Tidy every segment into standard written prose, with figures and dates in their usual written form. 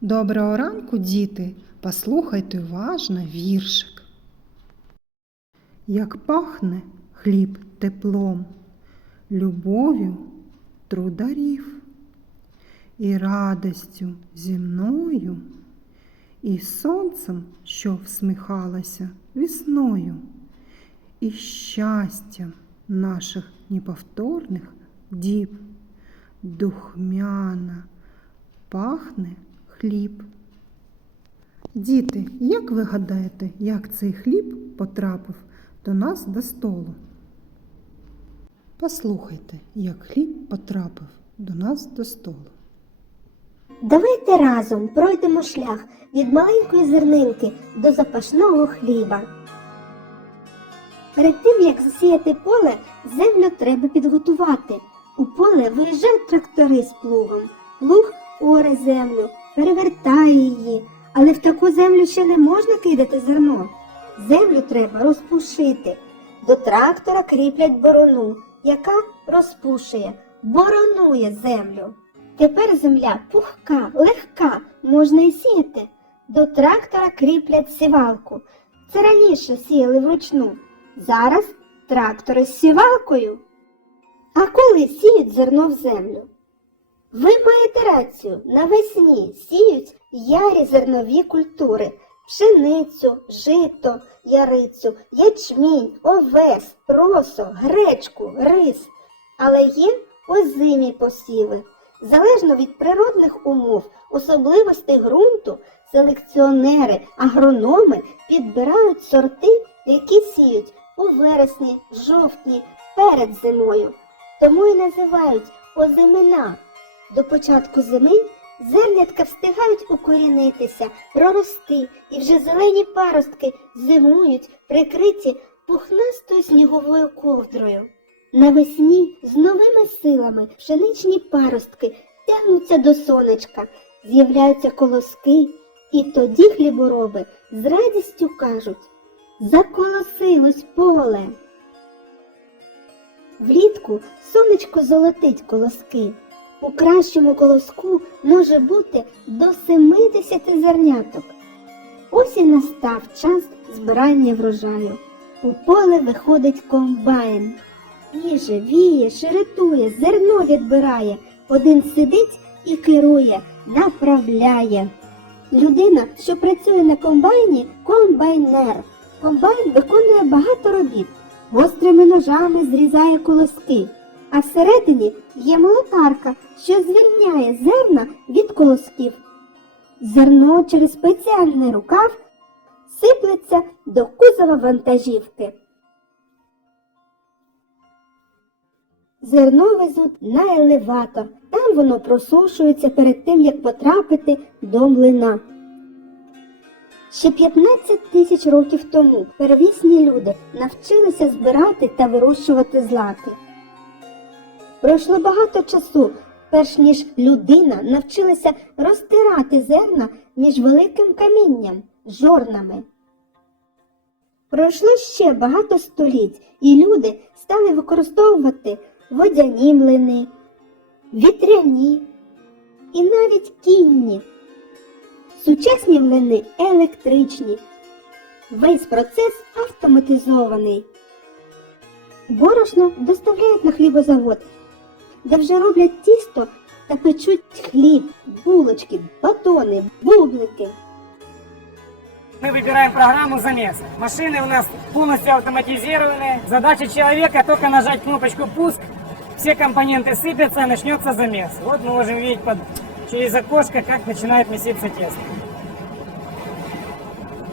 Доброго ранку, діти! Послухайте уважно віршик. Як пахне хліб теплом, любов'ю трударів, і радістю земною, і сонцем, що всміхалося весною, і щастям наших неповторних діб, духмяно пахне хліб. Діти, як ви гадаєте, як цей хліб потрапив до нас до столу? Послухайте, як хліб потрапив до нас до столу. Давайте разом пройдемо шлях від маленької зернинки до запашного хліба. Перед тим, як засіяти поле, землю треба підготувати. У поле виїжджають трактори з плугом. Плуг оре землю, перевертає її, але в таку землю ще не можна кидати зерно. Землю треба розпушити. До трактора кріплять борону, яка розпушує, боронує землю. Тепер земля пухка, легка, можна і сіяти. До трактора кріплять сівалку. Це раніше сіяли вручну, зараз трактори з сівалкою. А коли сіють зерно в землю? Ви маєте рацію, навесні сіють ярі зернові культури – пшеницю, жито, ярицю, ячмінь, овес, просо, гречку, рис. Але є озимі посіви. Залежно від природних умов, особливостей ґрунту, селекціонери, агрономи підбирають сорти, які сіють у вересні, жовтні, перед зимою. Тому і називають озимина. До початку зими зернятка встигають укорінитися, прорости, і вже зелені паростки зимують, прикриті пухнастою сніговою ковдрою. Навесні з новими силами пшеничні паростки тягнуться до сонечка, з'являються колоски, і тоді хлібороби з радістю кажуть: «Заколосилось поле!» Влітку сонечко золотить колоски. У кращому колоску може бути до 70 зерняток. Ось і настав час збирання врожаю. У поле виходить комбайн. Ріже, віє, шеретує, зерно відбирає. Один сидить і керує, направляє. Людина, що працює на комбайні – комбайнер. Комбайн виконує багато робіт. Гострими ножами зрізає колоски. А всередині є молотарка, що звільняє зерна від колосків. Зерно через спеціальний рукав сиплеться до кузова вантажівки. Зерно везуть на елеватор. Там воно просушується перед тим, як потрапити до млина. Ще 15 тисяч років тому первісні люди навчилися збирати та вирощувати злаки. Пройшло багато часу, перш ніж людина навчилася розтирати зерна між великим камінням, жорнами. Пройшло ще багато століть, і люди стали використовувати водяні млини, вітряні і навіть кінні. Сучасні млини електричні. Весь процес автоматизований. Борошно доставляють на хлібозавод, де вже роблять тісто та печуть хліб, булочки, батони, бублики. Мы выбираем программу замеса. Машины у нас полностью автоматизированы. Задача человека только нажать кнопочку «Пуск», все компоненты сыпятся, начнется замес. Вот мы можем видеть через окошко, как начинает меситься тесто.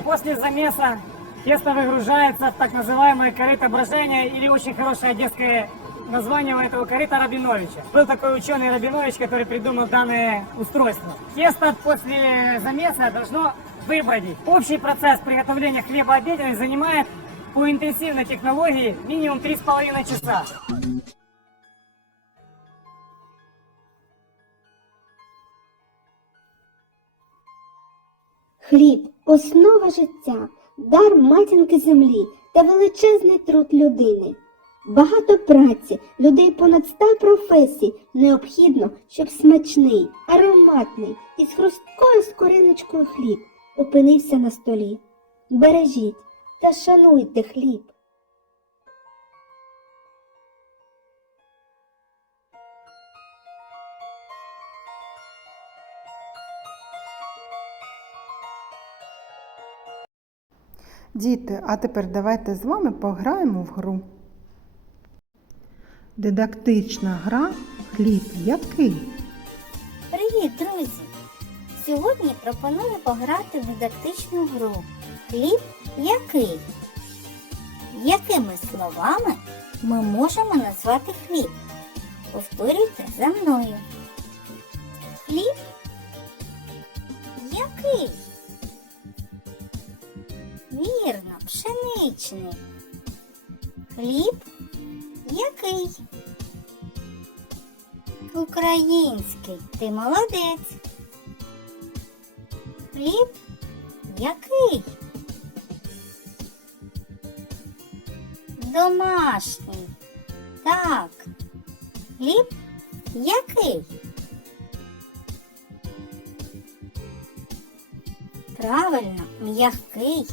После замеса тесто выгружается в так называемое корыто брожения, или очень хорошее одесское название у этого корыта Рабиновича. Был такой ученый Рабинович, который придумал данное устройство. Тесто после замеса должно выбродить. Общий процесс приготовления хлеба обеденный занимает по интенсивной технологии минимум 3,5 часа. Хліб – основа життя, дар матінки землі та величезний труд людини. Багато праці, людей понад 100 професій необхідно, щоб смачний, ароматний і з хрусткою скориночкою хліб опинився на столі. Бережіть та шануйте хліб. Діти, а тепер давайте з вами пограємо в гру. Дидактична гра «Хліб який?». Привіт, друзі! Сьогодні пропоную пограти в дидактичну гру «Хліб який?». Якими словами ми можемо назвати хліб? Повторюйте за мною. Хліб який? Вірно, пшеничний. Хліб який? Український. Ти молодець. Хліб який? Домашній. Так. Хліб який? Правильно, м'який.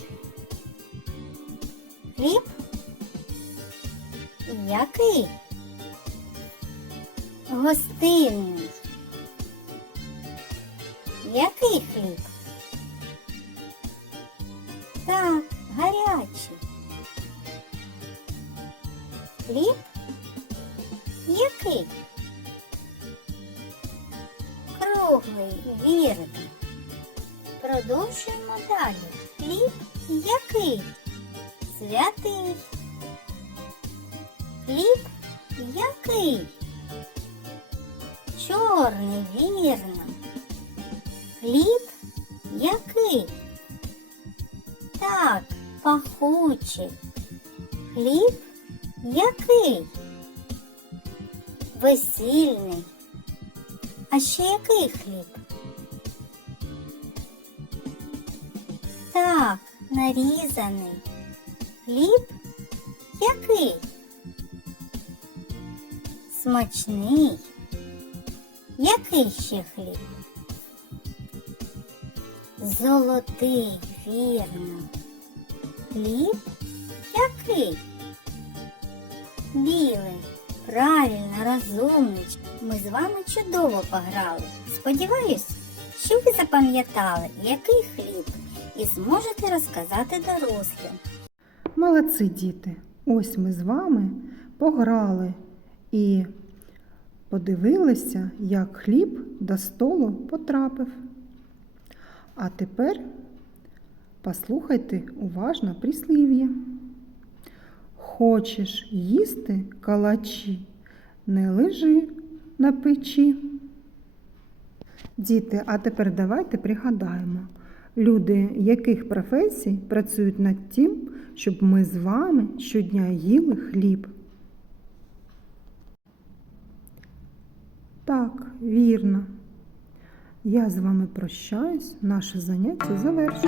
Хліб який? Гостинний. Який хліб? Так, гарячий. Хліб який? Круглий, вірно. Продовжуємо далі. Хліб який? Святий. Хліб який? Чорний, вірно. Хліб який? Так, пахучий. Хліб який? Весільний. А ще який хліб? Так, нарізаний. Хліб який? Смачний. Який ще хліб? Золотий, вірно. Хліб який? Білий. Правильно, розумнички. Ми з вами чудово пограли. Сподіваюсь, що ви запам'ятали, який хліб, і зможете розказати дорослим. Молодці, діти! Ось ми з вами пограли і подивилися, як хліб до столу потрапив. А тепер послухайте уважно прислів'я. Хочеш їсти калачі, не лежи на печі. Діти, а тепер давайте пригадаємо, люди яких професій працюють над тим, щоб ми з вами щодня їли хліб. Так, вірно. Я з вами прощаюсь, наше заняття завершено.